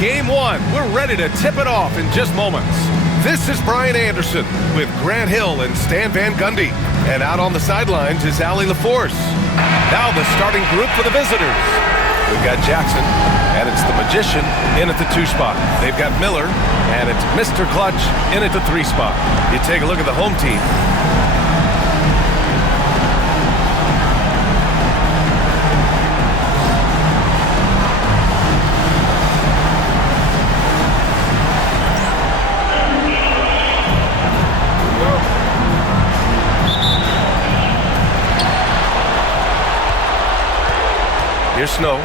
Game 1. We're ready to tip it off in just moments. This is Brian Anderson with Grant Hill and Stan Van Gundy. And out on the sidelines is Allie LaForce. Now the starting group for the visitors. We've got Jackson, and it's the Magician in at the 2 spot. They've got Miller, and it's Mr. Clutch in at the 3 spot. You take a look at the home team. Here's Snow.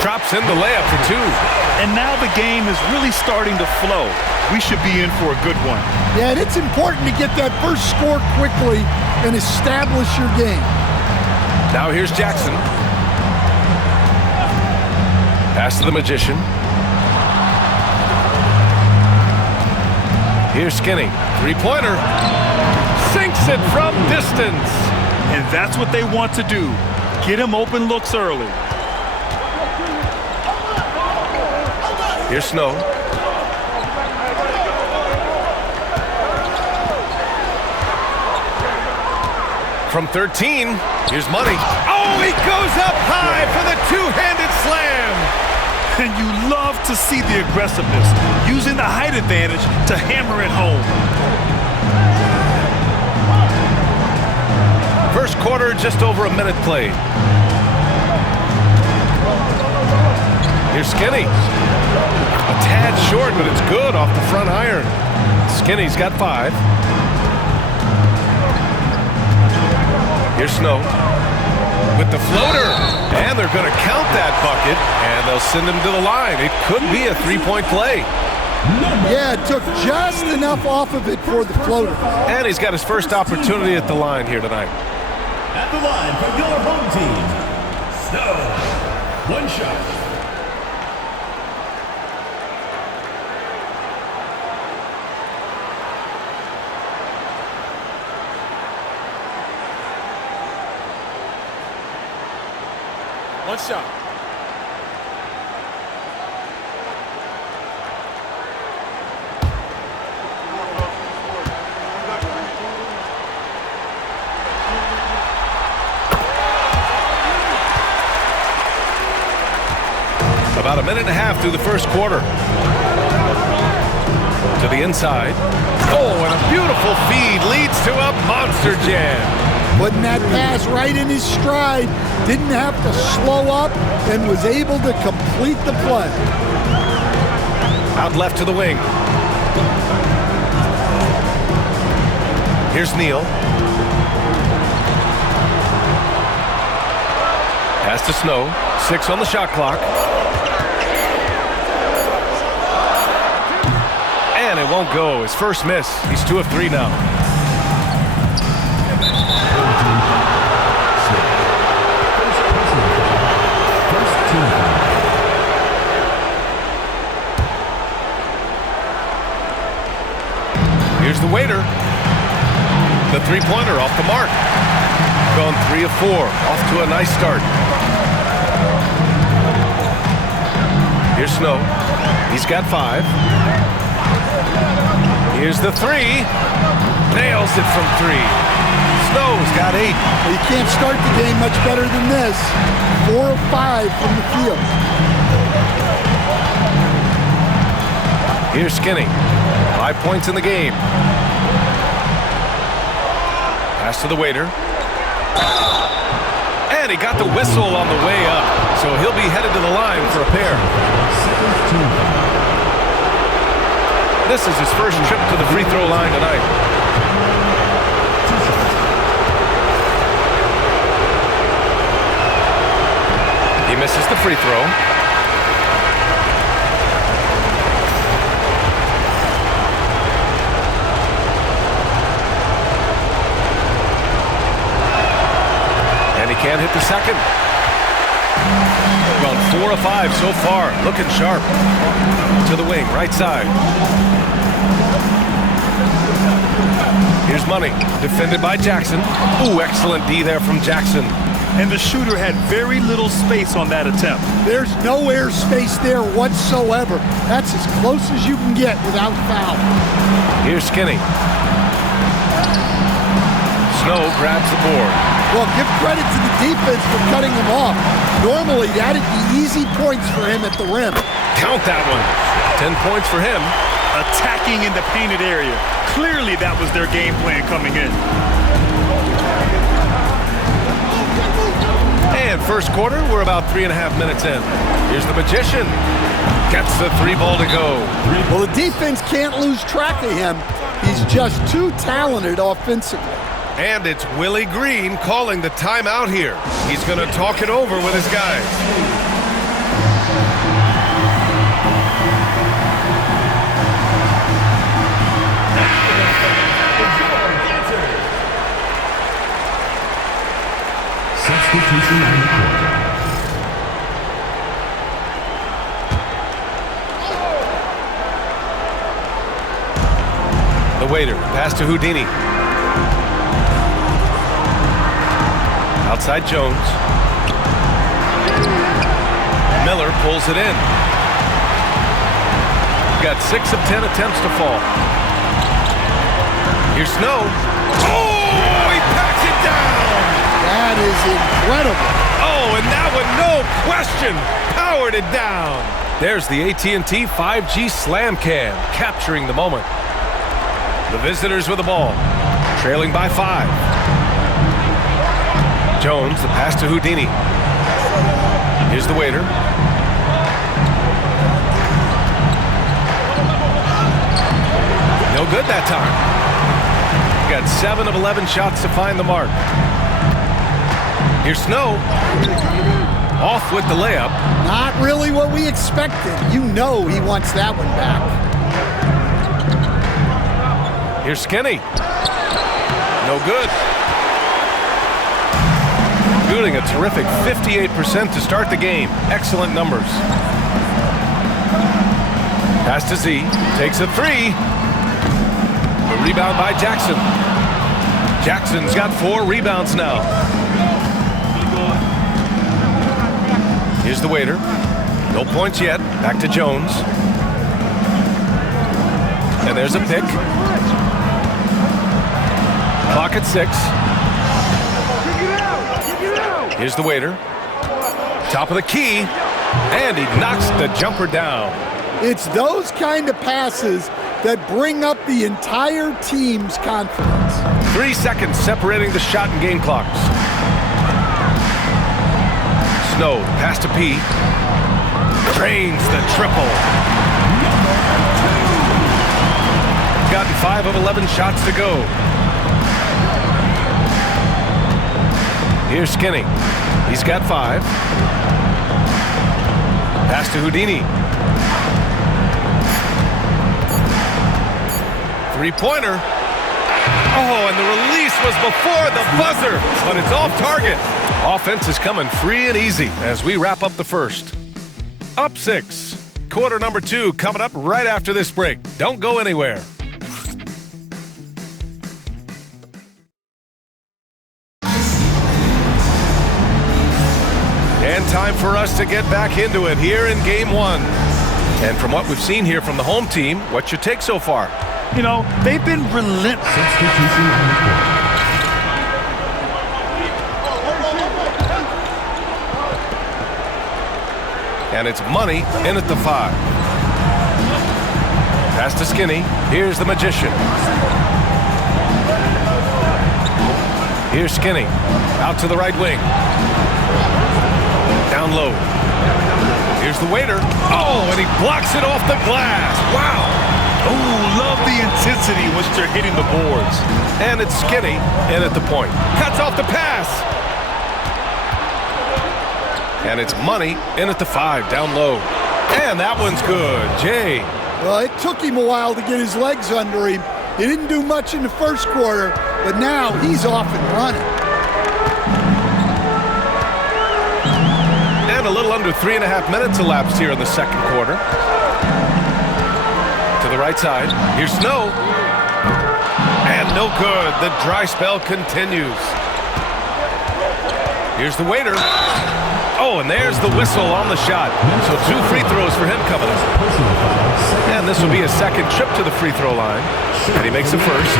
Drops in the layup for 2. And now the game is really starting to flow. We should be in for a good one. Yeah, and it's important to get that first score quickly and establish your game. Now here's Jackson. Pass to the Magician. Here's Skinny. 3-pointer. Sinks it from distance. And that's what they want to do. Get him open looks early. Here's Snow. From 13, here's Money. Oh, he goes up high for the two-handed slam. And you love to see the aggressiveness, using the height advantage to hammer it home. First quarter, just over a minute played. Here's Skinny. A tad short, but it's good off the front iron. Skinny's got 5. Here's Snow with the floater. And they're going to count that bucket, and they'll send him to the line. It could be a 3-point play. Yeah, it took just enough off of it for the floater. And he's got his first opportunity at the line here tonight. At the line for your home team, Snow. 1 shot. One shot. About a minute and a half through the first quarter. To the inside. Oh, and a beautiful feed leads to a monster jam. Putting that pass right in his stride. Didn't have to slow up and was able to complete the play. Out left to the wing. Here's Neal. Pass to Snow. 6 on the shot clock. And it won't go. His first miss. He's 2 of 3 now. Here's the waiter. The 3-pointer off the mark. Gone 3 of 4. Off to a nice start. Here's Snow. He's got 5. Here's the 3. Nails it from 3. Snow's got 8. Well, you can't start the game much better than this. 4 of 5 from the field. Here's Skinny. 5 points in the game. Pass to the waiter. And he got the whistle on the way up. So he'll be headed to the line for a pair. This is his first trip to the free throw line tonight. He misses the free throw. And he can't hit the second. Well, 4 of 5 so far. Looking sharp. To the wing, right side. Here's Money, defended by Jackson. Ooh, excellent D there from Jackson. and the shooter had very little space on that attempt. There's no air space there whatsoever. That's as close as you can get without foul. Here's Skinny. Snow grabs the board. Well, give credit to the defense for cutting him off. Normally, that'd be easy points for him at the rim. Count that one. 10 points for him. Attacking in the painted area. Clearly, that was their game plan coming in. And first quarter, we're about 3.5 minutes in. Here's the Magician. Gets the 3-ball to go. Well, the defense can't lose track of him. He's just too talented offensively. And it's Willie Green calling the timeout here. He's going to talk it over with his guys. Substitution on the court. The waiter, pass to Houdini. Outside Jones. Miller pulls it in. Got 6 of 10 attempts to fall. Here's Snow. Oh, he packs it down! That is incredible. Oh, and that one, no question, powered it down. There's the AT&T 5G Slam Cam, capturing the moment. The visitors with the ball, trailing by 5. Jones, the pass to Houdini. Here's the waiter. No good that time. Got 7 of 11 shots to find the mark. Here's Snow. Off with the layup. Not really what we expected. You know he wants that one back. Here's Skinny. No good. Shooting a terrific 58% to start the game. Excellent numbers. Pass to Z. Takes a 3. A rebound by Jackson. Jackson's got 4 rebounds now. Here's the waiter. No points yet. Back to Jones. And there's a pick. Clock at 6. Here's the waiter. Top of the key. And he knocks the jumper down. It's those kind of passes that bring up the entire team's confidence. 3 seconds separating the shot and game clocks. Snow, pass to P. Drains the triple. Gotten 5 of 11 shots to go. Here's Skinny. He's got 5. Pass to Houdini. 3-pointer. Oh, and the release was before the buzzer, but it's off target. Offense is coming free and easy as we wrap up the first. Up 6. Quarter number 2 coming up right after this break. Don't go anywhere. And time for us to get back into it here in Game 1. And from what we've seen here from the home team, what's your take so far? You know, they've been relentless. Substitution on the court. And it's money in at the 5. Pass to Skinny. Here's the Magician. Here's Skinny. Out to the right wing. Down low. Here's the waiter. Oh, and he blocks it off the glass. Wow. Oh, love the intensity once they're hitting the boards. And it's Skinny in at the point. Cuts off the pass. And it's money in at the 5, down low. And that one's good. Jay. Well, it took him a while to get his legs under him. He didn't do much in the first quarter, but now he's off and running. And a little under 3.5 minutes elapsed here in the second quarter. To the right side. Here's Snow. And no good. The dry spell continues. Here's the waiter. Oh, and there's the whistle on the shot. So 2 free throws for him coming up. And this will be his second trip to the free throw line. And he makes the first.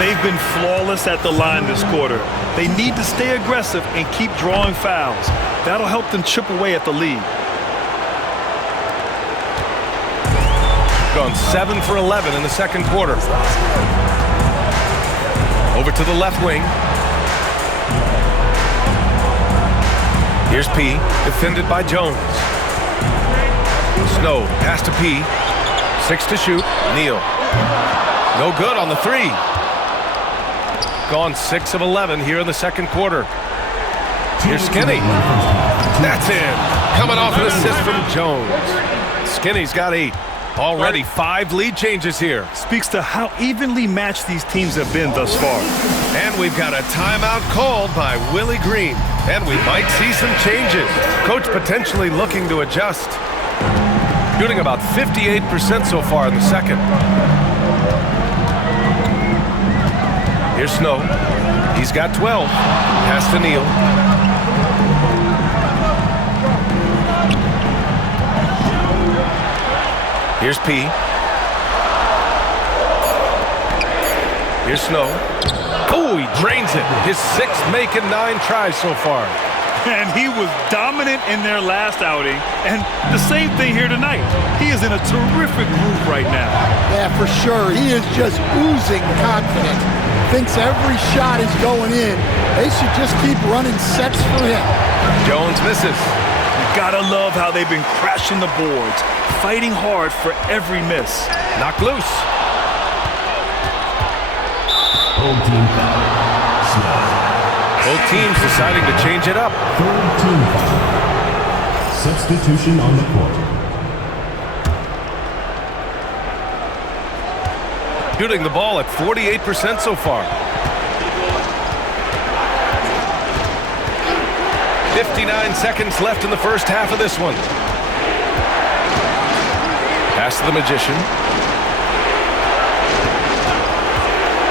They've been flawless at the line this quarter. They need to stay aggressive and keep drawing fouls. That'll help them chip away at the lead. Gone 7 for 11 in the second quarter. Over to the left wing. Here's P, defended by Jones. Snow, pass to P. 6 to shoot. Neal. No good on the 3. Gone 6 of 11 here in the second quarter. Here's Skinny. That's in. Coming off an assist from Jones. Skinny's got 8. Already 5 lead changes here. Speaks to how evenly matched these teams have been thus far. And we've got a timeout called by Willie Green. And we might see some changes. Coach potentially looking to adjust. Shooting about 58% so far in the second. Here's Snow. He's got 12. Pass to Neal. Here's P. Here's Snow. Oh, he drains it. His 6th make and 9 tries so far. And he was dominant in their last outing. And the same thing here tonight. He is in a terrific groove right now. Yeah, for sure. He is just oozing confidence. Thinks every shot is going in. They should just keep running sets for him. Jones misses. You gotta love how they've been crashing the boards, fighting hard for every miss. Knocked loose. Home team foul. Snow. Both teams deciding to change it up. Third team foul. Substitution on the court. Shooting the ball at 48% so far. 59 seconds left in the first half of this one. Pass to the Magician.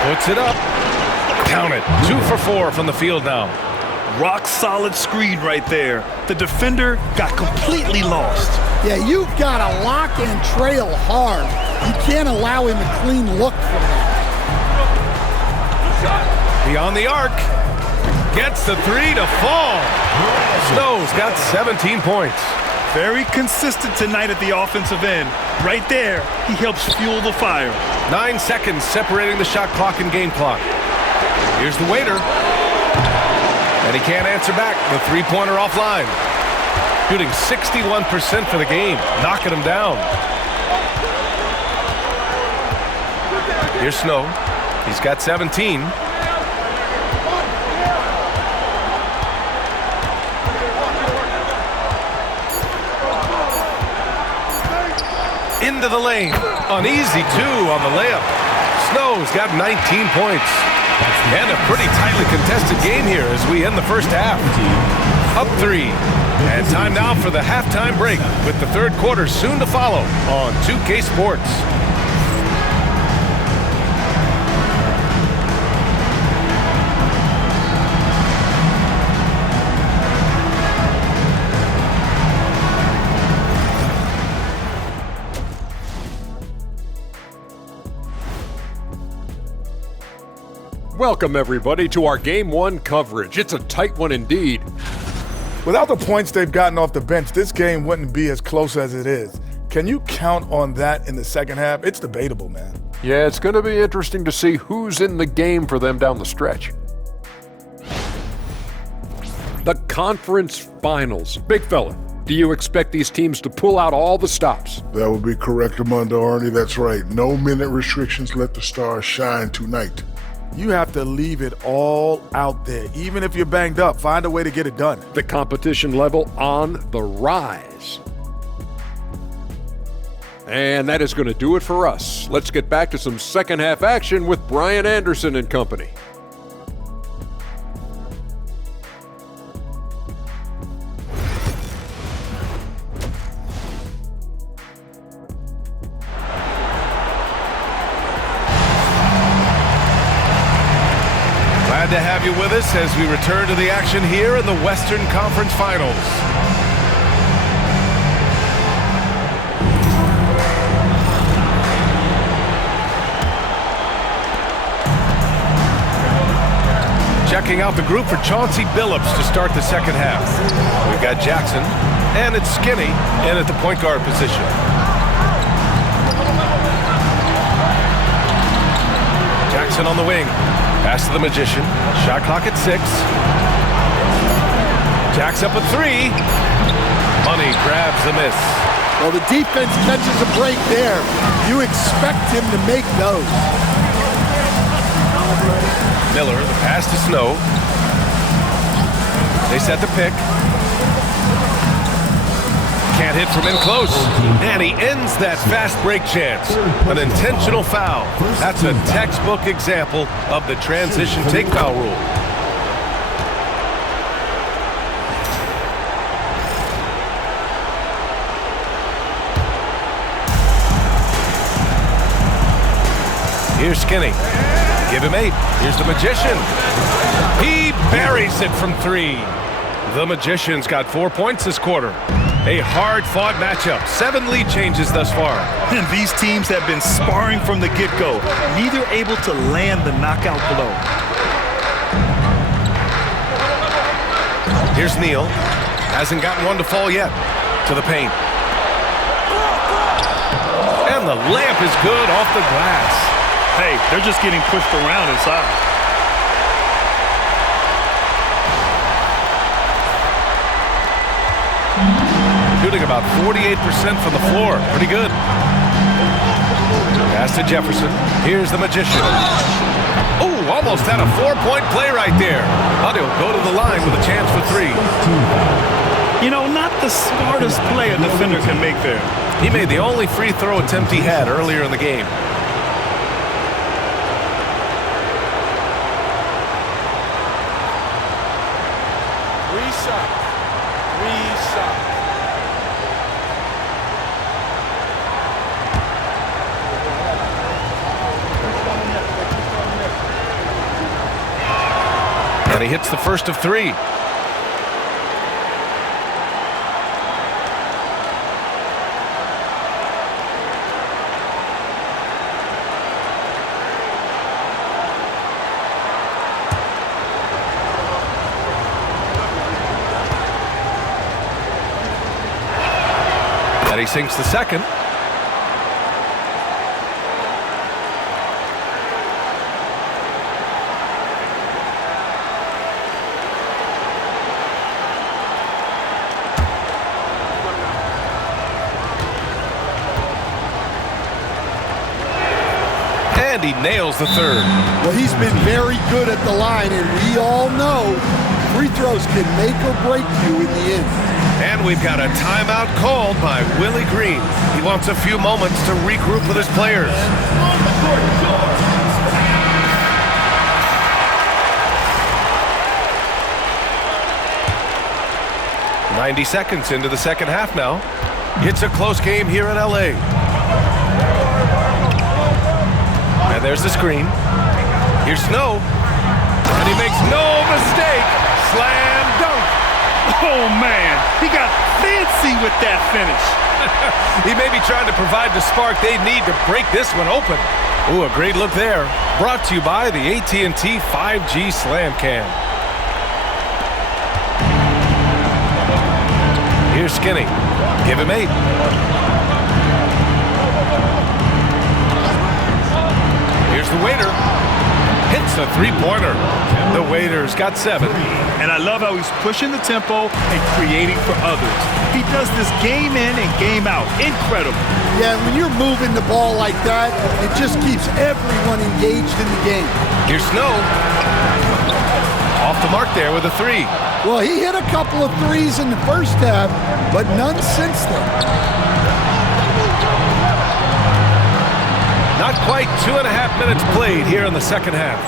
Puts it up. Count it. 2 for 4 from the field now. Rock solid screen right there. The defender got completely lost. Yeah, you've got to lock and trail hard. You can't allow him a clean look from that. Beyond the arc. Gets the 3 to fall. Snow's got 17 points. Very consistent tonight at the offensive end. Right there, he helps fuel the fire. 9 seconds separating the shot clock and game clock. Here's the waiter. And he can't answer back. The 3-pointer offline. Shooting 61% for the game. Knocking him down. Here's Snow. He's got 17. Into the lane. An easy 2 on the layup. Snow's got 19 points. And a pretty tightly contested game here as we end the first half. Up 3. And time now for the halftime break with the third quarter soon to follow on 2K Sports. Welcome, everybody, to our Game 1 coverage. It's a tight one indeed. Without the points they've gotten off the bench, this game wouldn't be as close as it is. Can you count on that in the second half? It's debatable, man. Yeah, it's going to be interesting to see who's in the game for them down the stretch. The conference finals. Big fella, do you expect these teams to pull out all the stops? That would be correct, Armando Arnie. That's right. No minute restrictions. Let the stars shine tonight. You have to leave it all out there. Even if you're banged up, find a way to get it done. The competition level on the rise. And that is going to do it for us. Let's get back to some second half action with Brian Anderson and company. Glad to have you with us as we return to the action here in the Western Conference Finals. Checking out the group for Chauncey Billups to start the second half. We've got Jackson, and it's Skinny in at the point guard position. Jackson on the wing. Pass to the Magician. Shot clock at 6. Jack's up at 3. Money grabs the miss. Well, the defense catches a break there. You expect him to make those. Miller, the pass to Snow. They set the pick. Can't hit from in close. And he ends that fast break chance. An intentional foul. That's a textbook example of the transition take foul rule. Here's Skinny. Give him 8. Here's the Magician. He buries it from 3. The Magician's got 4 points this quarter. A hard-fought matchup. 7 lead changes thus far. And these teams have been sparring from the get-go. Neither able to land the knockout blow. Here's Neal. Hasn't gotten one to fall yet. To the paint. And the layup is good off the glass. Hey, they're just getting pushed around inside. Shooting about 48% from the floor. Pretty good. Pass to Jefferson. Here's the Magician. Oh, almost had a 4-point play right there. But he'll go to the line with a chance for 3. You know, not the smartest play a defender can make there. He made the only free throw attempt he had earlier in the game. And he hits the first of 3. And he sinks the second. And he nails the third. Well, he's been very good at the line, and we all know free throws can make or break you in the end. And we've got a timeout called by Willie Green. He wants a few moments to regroup with his players. "90 seconds into the second half now. It's a close game here in LA. And there's the screen. Here's Snow. And he makes no mistake. Slam dunk. Oh, man. He got fancy with that finish. He may be trying to provide the spark they need to break this one open. Ooh, a great look there. Brought to you by the AT&T 5G Slam Cam. Here's Skinny. Give him 8. Here's the waiter. Hits a 3-pointer. The waiter's got 7. And I love how he's pushing the tempo and creating for others. He does this game in and game out. Incredible. Yeah, when you're moving the ball like that, it just keeps everyone engaged in the game. Here's Snow. Off the mark there with a 3. Well, he hit a couple of threes in the first half, but none since then. Not quite 2.5 minutes played here in the second half.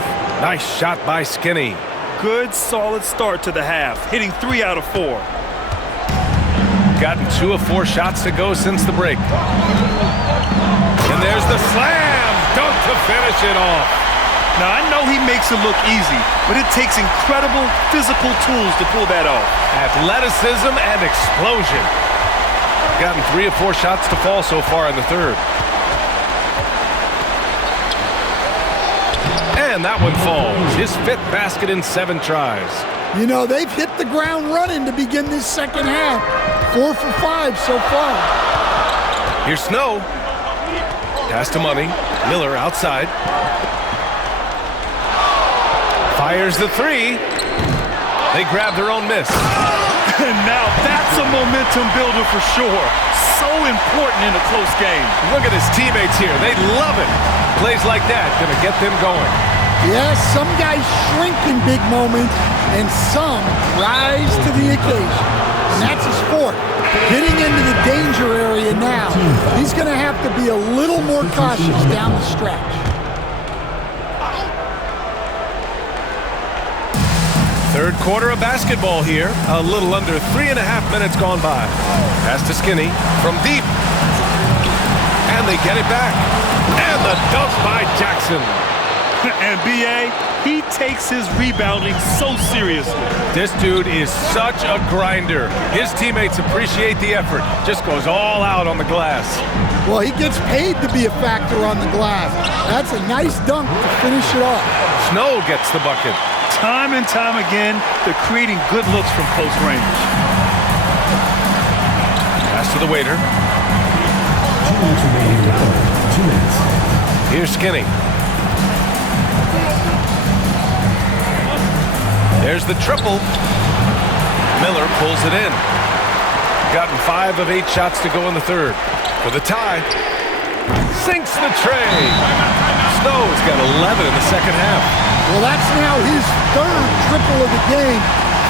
Nice shot by Skinny. Good, solid start to the half, hitting 3 out of 4. Gotten 2 of 4 shots to go since the break. And there's the slam dunk to finish it off. Now, I know he makes it look easy, but it takes incredible physical tools to pull that off. Athleticism and explosion. Gotten 3 of 4 shots to fall so far in the third. And that one falls. His 5th basket in 7 tries. You know, they've hit the ground running to begin this second half. 4 for 5 so far. Here's Snow. Pass to Money. Miller outside. Fires the 3. They grab their own miss. And now that's a momentum builder for sure. So important in a close game. Look at his teammates here. They love it. Plays like that gonna get them going. Yes, some guys shrink in big moments, and some rise to the occasion. And that's his sport. Getting into the danger area now. He's going to have to be a little more cautious down the stretch. Third quarter of basketball here. A little under 3.5 minutes gone by. Pass to Skinny from deep. And they get it back. And the dunk by Jackson. And B.A., he takes his rebounding so seriously. This dude is such a grinder. His teammates appreciate the effort. Just goes all out on the glass. Well, he gets paid to be a factor on the glass. That's a nice dunk to finish it off. Snow gets the bucket. Time and time again, they're creating good looks from close range. Pass to the waiter. 2 minutes remaining in the quarter. 2 minutes. Here's Skinny. There's the triple. Miller pulls it in. Gotten 5 of 8 shots to go in the third. For the tie. Sinks the tray. Snow's got 11 in the second half. Well, that's now his 3rd triple of the game.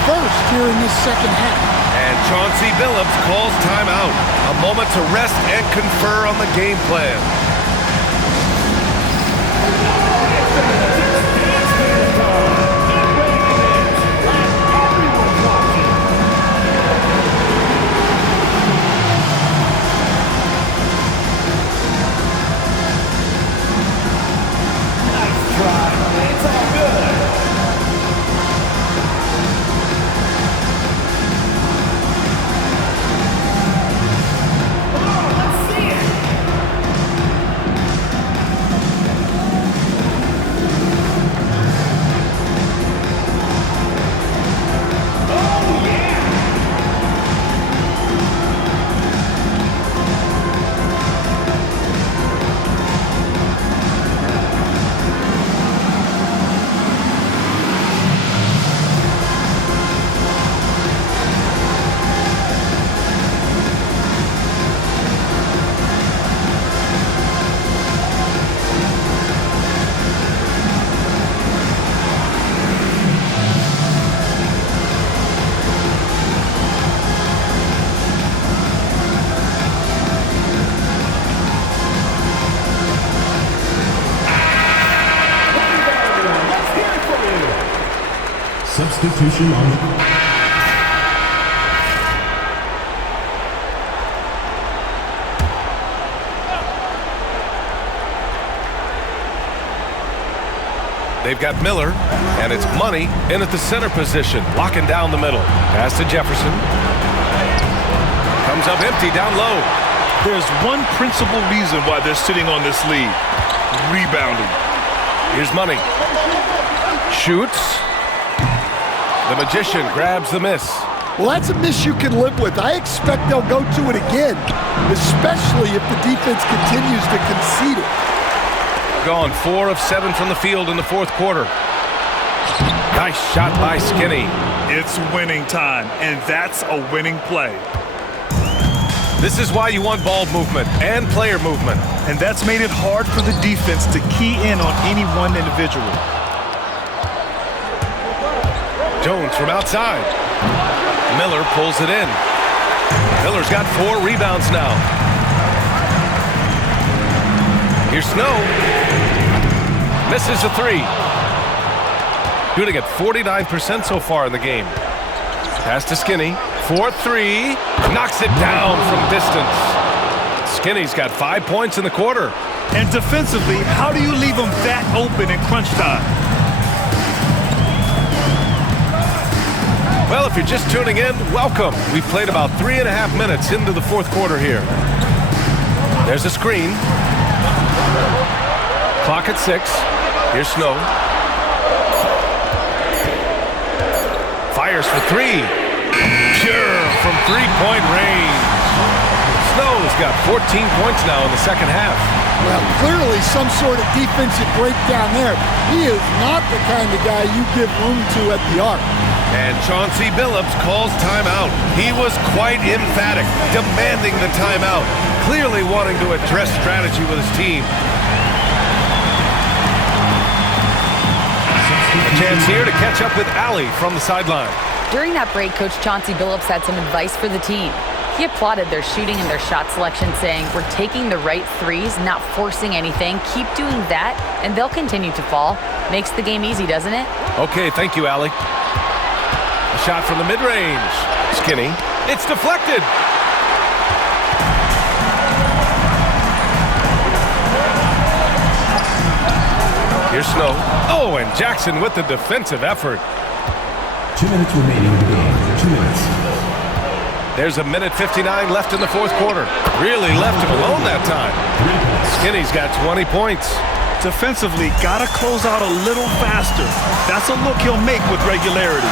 First here in this second half. And Chauncey Billups calls timeout. A moment to rest and confer on the game plan. Substitution on the court. They've got Miller, and it's Money in at the center position, locking down the middle. Pass to Jefferson. Comes up empty down low. There's one principal reason why they're sitting on this lead. Rebounding. Here's Money. Shoots. The Magician grabs the miss. Well, that's a miss you can live with. I expect they'll go to it again, especially if the defense continues to concede it. Gone 4 of 7 from the field in the fourth quarter. Nice shot by Skinny. It's winning time, and that's a winning play. This is why you want ball movement and player movement. And that's made it hard for the defense to key in on any one individual. Jones from outside. Miller pulls it in. Miller's got 4 rebounds now. Here's Snow. Misses a 3. Shooting at 49% so far in the game. Pass to Skinny. 4-3. Knocks it down from distance. Skinny's got 5 points in the quarter. And defensively, how do you leave them that open in crunch time? Well, if you're just tuning in, welcome. We've played about 3.5 minutes into the fourth quarter here. There's a screen. Clock at 6. Here's Snow. Fires for 3. Pure from three-point range. Snow's got 14 points now in the second half. Well, clearly some sort of defensive breakdown there. He is not the kind of guy you give room to at the arc. And Chauncey Billups calls timeout. He was quite emphatic, demanding the timeout, clearly wanting to address strategy with his team. A chance here to catch up with Allie from the sideline. During that break, Coach Chauncey Billups had some advice for the team. He applauded their shooting and their shot selection, saying, "We're taking the right threes, not forcing anything. Keep doing that, and they'll continue to fall." Makes the game easy, doesn't it? Okay, thank you, Allie. A shot from the mid-range. Skinny. It's deflected. Here's Snow. Oh, and Jackson with the defensive effort. 2 minutes remaining in the game. 2 minutes. There's 1:59 left in the fourth quarter. Really left him alone that time. Skinny's got 20 points. Defensively, gotta close out a little faster. That's a look he'll make with regularity.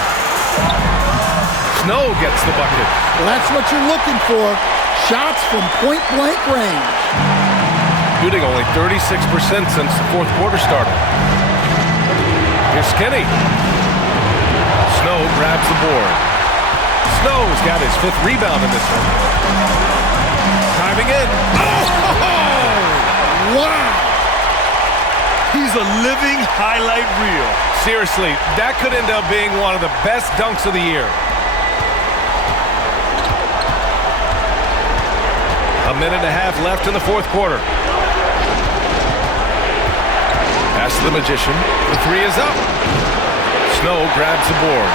Snow gets the bucket. Well, that's what you're looking for. Shots from point-blank range. Shooting only 36% since the fourth quarter started. Here's Skinny. Snow grabs the board. Snow's got his 5th rebound in this one. Driving in. Oh! Wow! He's a living highlight reel. Seriously, that could end up being one of the best dunks of the year. A minute and a half left in the fourth quarter. Pass to the Magician. The 3 is up. Snow grabs the board.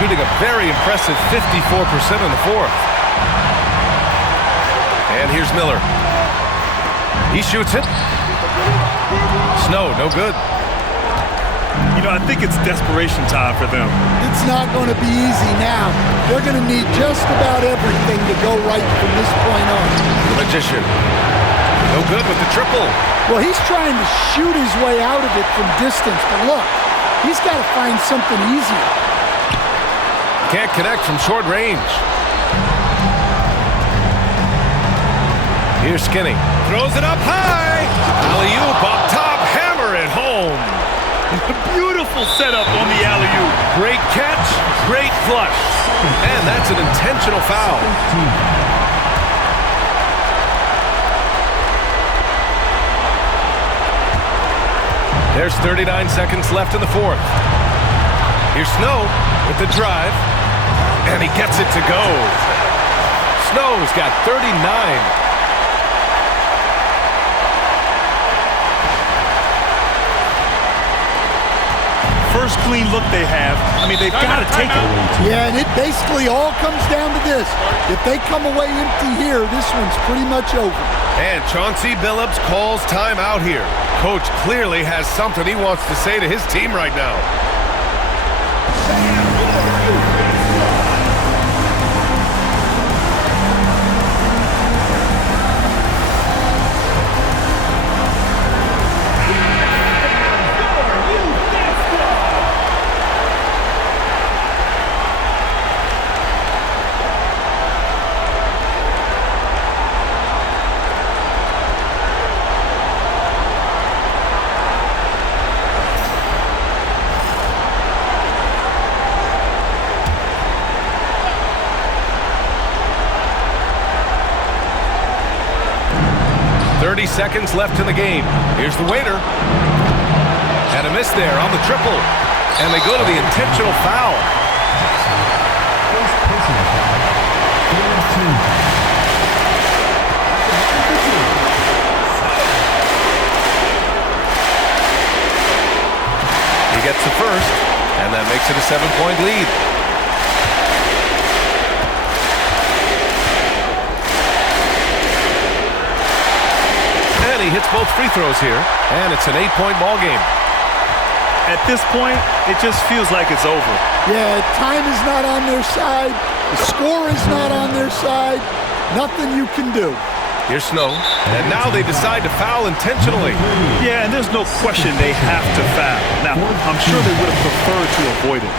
Shooting a very impressive 54% in the fourth. And here's Miller. He shoots it. Snow, no good. You know, I think it's desperation time for them. It's not going to be easy now. They're going to need just about everything to go right from this point on. The Magician. No good with the triple. Well, he's trying to shoot his way out of it from distance, but look, he's got to find something easier. Can't connect from short range. Here's Skinny. Throws it up high. Alley-oop up top. Hammer it home. Beautiful setup on the alley-oop. Great catch. Great flush. And that's an intentional foul. There's 39 seconds left in the fourth. Here's Snow with the drive. And he gets it to go. Snow's got 39. First clean look they have. I mean, they've got to take it. Yeah, and it basically all comes down to this. If they come away empty here, this one's pretty much over. And Chauncey Billups calls timeout here. Coach clearly has something he wants to say to his team right now. 30 seconds left in the game. Here's the waiter. And a miss there on the triple. And they go to the intentional foul. He gets the first, and that makes it a 7-point lead. hits both free throws here, and it's an 8-point ball game. At this point, it just feels like it's over. Yeah, time is not on their side. The score is not on their side. Nothing you can do. Here's Snow, and now they decide to foul intentionally. Yeah, and there's no question they have to foul. Now, I'm sure they would have preferred to avoid it.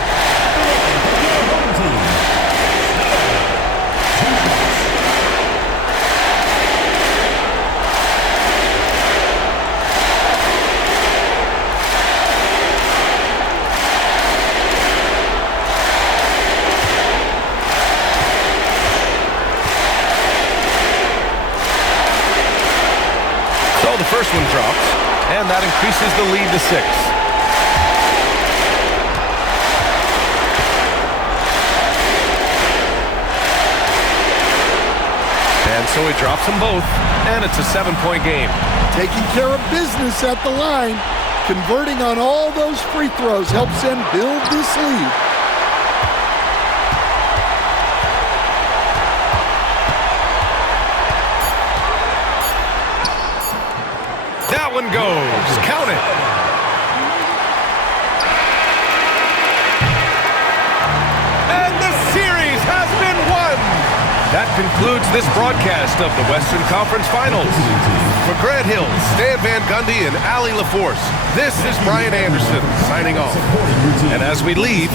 The first one drops, and that increases the lead to 6. And so he drops them both, and it's a 7-point game. Taking care of business at the line, converting on all those free throws helps them build this lead. That one goes. Count it. And the series has been won. That concludes this broadcast of the Western Conference Finals. For Grant Hill, Stan Van Gundy, and Allie LaForce, this is Brian Anderson signing off. And as we leave,